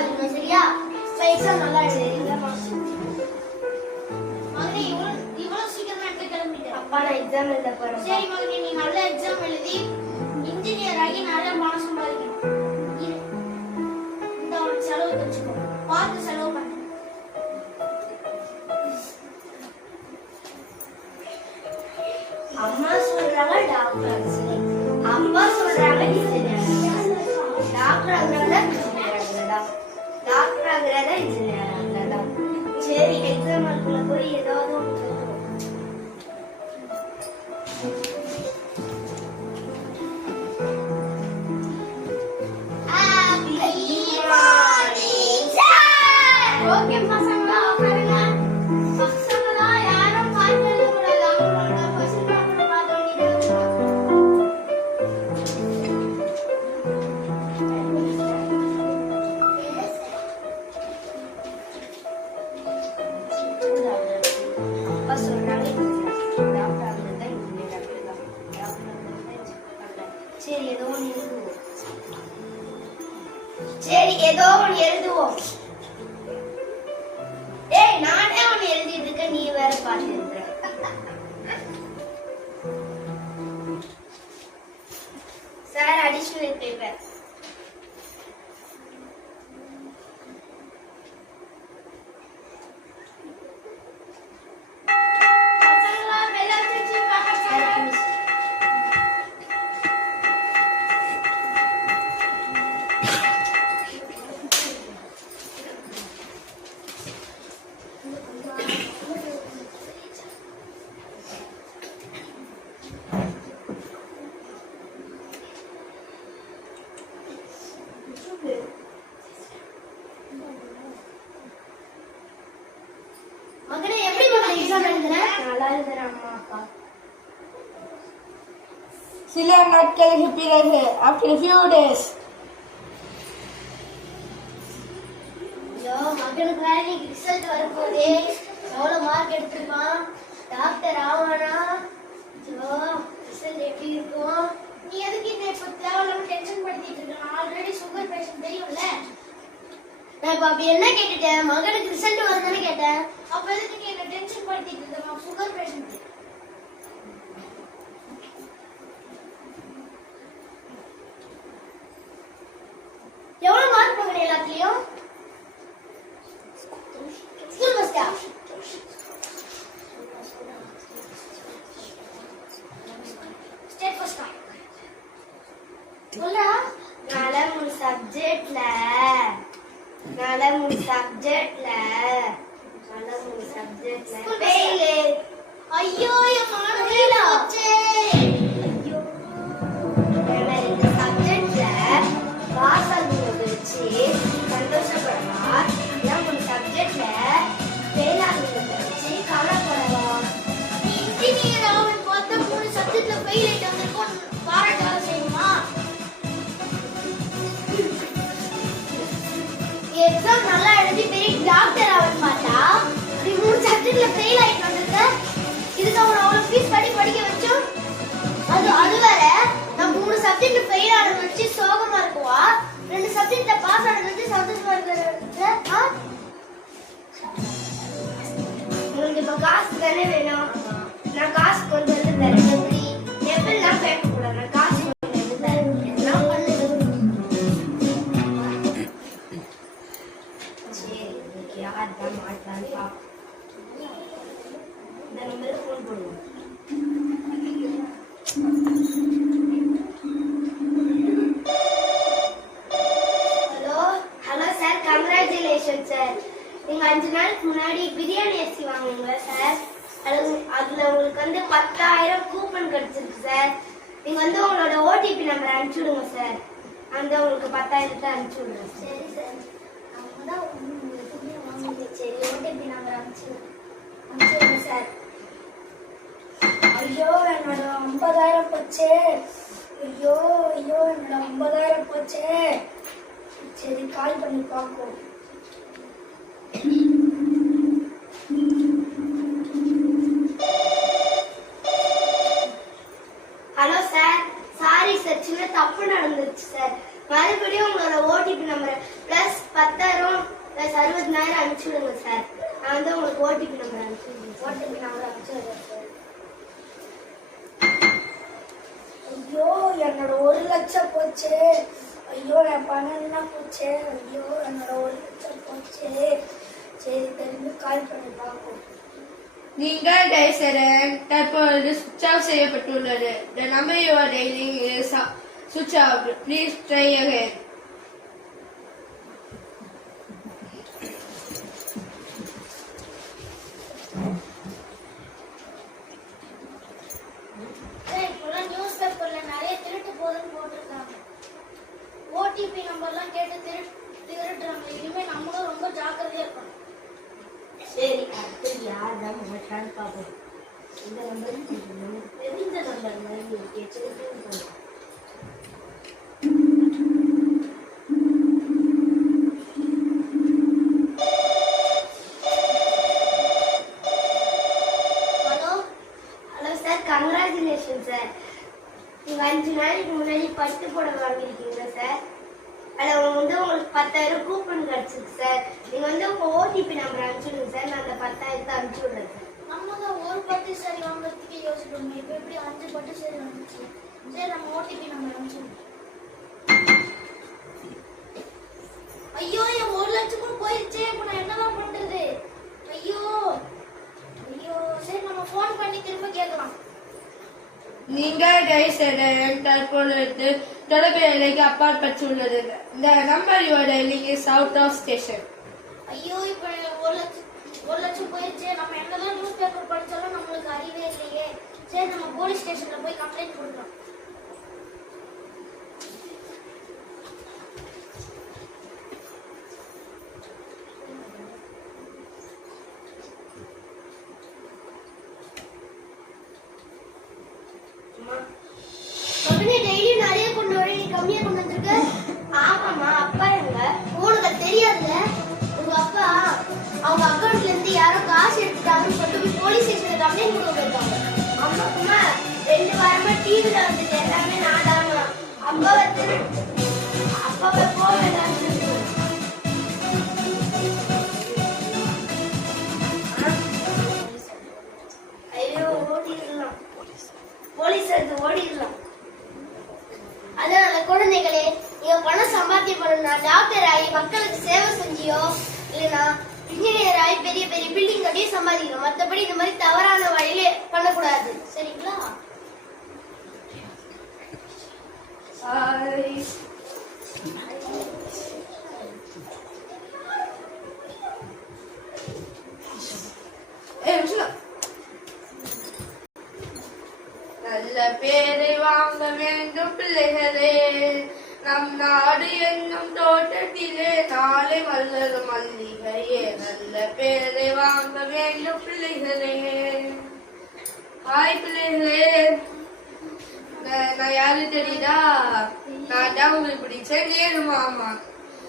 சம்பாதிக்கணும். சரியா? எக்ஸாம் நல்லா எழுதுறீங்களா? மகனே இவ்வளவு சீக்கிரமா எடுத்து கிளம்பிட்டேன். அப்பா நான் எக்ஸாம் எழுத போறேன். சரி மகனே, நீ நல்ல எக்ஸாம் எழுதி இன்ஜினியர் ஆகி நிறைய பணம் சம்பாதிக்கணும். இந்த உனக்கு செலவு வச்சுக்கோ, பார்த்து செலவு பண்ணு. அம்மா சொல்றாங்க டாக்டர், அப்பா சொல்றாங்க இன்ஜினியர். டாக்டர் ஆகுறதா டாக்டர் ஆகுறதா இன்ஜினியர் ஆகுறதா? சரி எக்ஸாம் ஹாலுக்குள்ள போய் ஏதாவது ஓகே பசங்களா உட்காருங்க. பசங்களா யாரும் கால் எழுத கூடாது. அவங்களோட கொஸ்டின் பேப்பரை பார்த்து வேண்டியது. அப்பா சொல்றாங்க டாக்டர் ஆகுறதா இன்ஜினியர் ஆகுறதா? சரி ஏதோ ஒன்று எழுதுவோம். சரி ஏதோ ஒன்று எழுதுவோம். ஏய் நானே ஒன்னு எழுதிட்டு இருக்க, நீ வேற பாத்து எழுதுற. Sir additional paper. மகனே எப்படி எக்ஸாம் எழுதுற? நல்லா எழுதுறேன் அம்மா அப்பா. சில நாட்களுக்கு பிறகு after a few days. ஐயோ மகனுக்கு வேற ரிசல்ட் வரப்போதே. எவ்வளவு மார்க் எடுத்திருப்பான்? டாக்டர் ஆவானா? ஐயோ ரிசல்ட் எப்படி இருக்கும்? நீ எதுக்கு இந்த இப்ப தேவையில்லாம டென்ஷன் படுத்திட்டு இருக்க? நான் ஆல்ரெடி சுகர் பேஷண்ட் தெரியும்ல. நான் இப்ப அப்படி என்ன கேட்டுட்டேன்? மகனுக்கு ரிசல்ட் வருதுன்னு கேட்டேன். அப்ப எதுக்கு என்ன டென்ஷன் படுத்திட்டு இருக்க? நான் சுகர் பேஷண்ட். எவ்வளவு மார்க் மகன் எல்லாத்துலயும்? ஸ்கூல் பஸ்டா? ஸ்டேட் ஃபர்ஸ்டா? சொல்றா. நல்ல மூணு சப்ஜெக்ட்ல ஃபெயில். ஐயோ என் மார்க் ஃபெயில் ஆச்சே. ஐயோ நான் இந்த சப்ஜெக்ட்ல பாஸ் ஆகுறது வச்சு சந்தோஷப்படவா? நான் ஒரு சப்ஜெக்ட்ல ஃபெயில் ஆகுறத வச்சு கவலைப்படவா? நீ இன்ஜினியர் ஆகணும்னு பார்த்தா 3 சப்ஜெக்ட்ல ஃபெயில் ஆயிட்டு வந்திருக்கோம், பாராட்ட செய்யுமா? எக்ஸாம் நல்லா எழுதி பெரிய டாக்டர் ஆகணும்னு பார்த்தா நீ 3 சப்ஜெக்ட்ல ஃபெயில் ஆயிட்டு வந்திருக்க. இதுக்கு அவன் அவ்வளவு ஃபீஸ் படிக்க வச்சோம். அது வேற நான் 3 சப்ஜெக்ட்ல ஃபெயில் ஆனது வச்சு சோகமா இருக்குவா? 2 சப்ஜெக்ட்ல பாஸ் ஆனது வச்சு சந்தோஷமா இருக்கிற? உங்களுக்கு இப்ப காசு தானே வேணும். நான் காசு கொண்டு வந்து தரேன். எப்படிலாம் கேட்க கூடாது. நான் காசு கொண்டு வந்து தரேன். எல்லாம் பண்ணுது. சரி இன்னைக்கு யார் தான் மாட்டான்னு பார்ப்போம். இந்த நம்பருக்கு ஃபோன் பண்ணுவோம். Hello sir, congratulation sir. நீங்க 5 நாளுக்கு முன்னாடி பிரியாணி அரிசி வாங்குவீங்களா சார்? அதுல உங்களுக்கு வந்து 10,000 கூப்பன் கிடைச்சிருக்கு சார். நீங்க வந்து உங்களோட ஓடிபி நம்பர் அனுப்பிச்சு விடுங்க சார். அந்த உங்களுக்கு 10,000 அனுப்பிச்சு விடுங்க. சரி சார். சரி ஓடிபி நம்பர் அனுப்பிச்சு சார். ஐயோ என்னோட 50,000 போச்சே. ஐயோ என்னோட 50,000 போச்சே. சரி கால் பண்ணி பார்ப்போம். ஹலோ சார், சாரி சார், சின்ன தப்பு நடந்துருச்சு சார். மறுபடியும் உங்களோட ஓடிபி நம்பர் +10,000 பிளஸ் 60,000 அனுப்பிச்சு விடுங்க சார். நான் வந்து உங்களுக்கு ஓடிபி நம்பர் அனுப்பிச்சு விடுறேன். ஓடிபி நம்பர் அனுப்பிச்சு விடுறேன் சார். ஐயோ என்னோட 1 லட்சம் போச்சு. ஐயோ என் பணம் என்ன போச்சு. ஐயோ என்னோட 1 லட்சம் போச்சு. சரி திரும்பி கால் பண்ணி பார்ப்போம். நீங்கள் டைசரன் தற்பொழுது சுவிட்ச் ஆஃப் செய்யப்பட்டுள்ளது. The number you are dialing is switch off. Please try again. இப்பெல்லாம் நியூஸ் பேப்பர்ல நிறைய திருட்டு போதுன்னு போட்டிருக்காங்க. ஓடிபி நம்பர்லாம் கேட்டு திருடுறாங்க. இனிமே நம்மளும் ரொம்ப ஜாக்கிரதையா இருக்கணும். சரி அடுத்து யார் தான் மாட்டான்னு பார்ப்போம். இந்த நம்பர் தெரிஞ்ச நம்பர் மாதிரி இருக்கே. சரி போகும். Hello sir, congratulation sir. நீங்க 5 நாளைக்கு முன்னாடி பட்டு புடவை வாங்கியிருக்கீங்க சார். அதில் உங்களுக்கு 10,000 கூப்பன் கிடைச்சிருக்கு சார். நீங்க உங்க ஓடிபி நம்பர் அனுப்பிச்சுடுங்க சார். நான் அந்த 10,000 அனுப்பிச்சு விடுறேன் சார். நம்ம தான் ஒரு பட்டு சரி வாங்குறதுக்கு யோசிக்கணும். இப்போ எப்படி 5 பட்டு சரி வந்துச்சு. சரி நம்ம ஓடிபி நம்பர் அனுப்பிச்சிடுவோம். ஐயோ என் 1 லட்சம் கூட போயிடுச்சே. இப்போ நான் என்னதான் பண்றது? ஐயோ ஐயோ சரி நம்ம ஃபோன் பண்ணி திரும்ப கேட்கலாம். நீங்கள் டைசரன் தற்பொழுது தொலைபேசிக்கு அப்பாற்பட்டுள்ளது. The number you are dialing is out of station. ஐயோ இப்போ 1 லட்சம் போயிடுச்சே. நம்ம என்னதான் நியூஸ் பேப்பர் படிச்சாலும் நம்மளுக்கு அறிவே இல்லையே. சரி நம்ம போலீஸ் ஸ்டேஷன்ல போய் கம்ப்ளைண்ட் கொடுக்கலாம். மகனே, டெய்லி நிறைய கொண்டு வர, நீ கம்மியா கொண்டு வந்திருக்க. ஆமாம்மா, அப்பா எங்க? உனக்கு தெரியாதுல்ல. உங்க அப்பா அவங்க அக்கௌண்ட்ல இருந்து யாரோ காசு எடுத்துட்டாங்கன்னு சொல்லிட்டு போய் போலீஸ் ஸ்டேஷன்ல கம்ப்ளைண்ட் கொடுக்க போயிருக்காங்க. அம்மா 2 வாரமா டிவில வந்துட்டு எல்லாமே நாடாங்க. அப்பாவை போக வேண்டாம்னு சொல்லிட்டு. ஐயோ ஓடிடலாம். போலீஸ் எடுத்து ஓடிடலாம். அதனால குழந்தைகளே, நீங்க பணம் சம்பாத்தியம் பண்ணணும்னா டாக்டர் ஆகி மக்களுக்கு சேவை செஞ்சியோ இல்லைன்னா இன்ஜினியர் ஆகி பெரிய பெரிய பில்டிங் கட்டியே சம்பாதிக்கணும். மற்றபடி இந்த மாதிரி தவறான வழியில பண்ணக்கூடாது. சரிங்களா? நல்ல பேரை வாங்க வேண்டும் பிள்ளைகளே. நம் நாடு என்னும் தோட்டத்திலே நாளை மலரும் மல்லிகையே. நல்ல பேரை வாங்க வேண்டும் பிள்ளைகளே. ஹாய் பிள்ளைகளே, நான் யாரு தெரியுதா? நான் தான் உங்களுக்கு பிடிச்ச நேரு மாமா.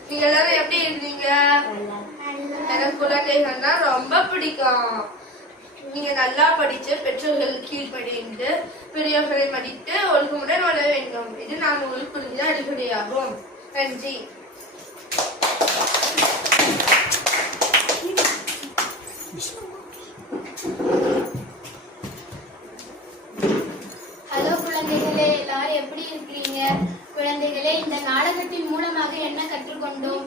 நீங்க எல்லாரும் எப்படி இருக்கீங்க? எனக்கு குழந்தைகள்னா ரொம்ப பிடிக்கும். நீங்க நல்லா படிச்சு பெற்றோர்கள் கீழ்ப்படிந்து பெரியவர்களை மதித்து ஒழுக்கமுடன் வளர வேண்டும். இது நான் உங்களுக்கு புரிஞ்ச அடிப்படையாகும். நன்றி. ஹலோ குழந்தைகளே, எல்லாரும் எப்படி இருக்கிறீங்க? குழந்தைகளே, இந்த நாடகத்தின் மூலமாக என்ன கற்றுக்கொண்டோம்?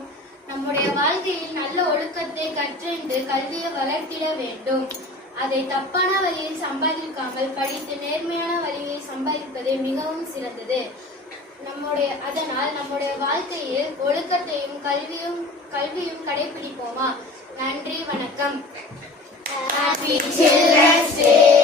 நம்முடைய வாழ்க்கையில் நல்ல ஒழுக்கத்தை கற்றறிந்து கல்வியை வளர்த்திட வேண்டும். அதை தப்பான வழியில் சம்பாதிக்காமல் படித்து நேர்மையான வழியில் சம்பாதிப்பதே மிகவும் சிறந்தது. அதனால் நம்முடைய வாழ்க்கையில் ஒழுக்கத்தையும் கல்வியும் கடைபிடிப்போமா? நன்றி, வணக்கம். Happy Children's Day.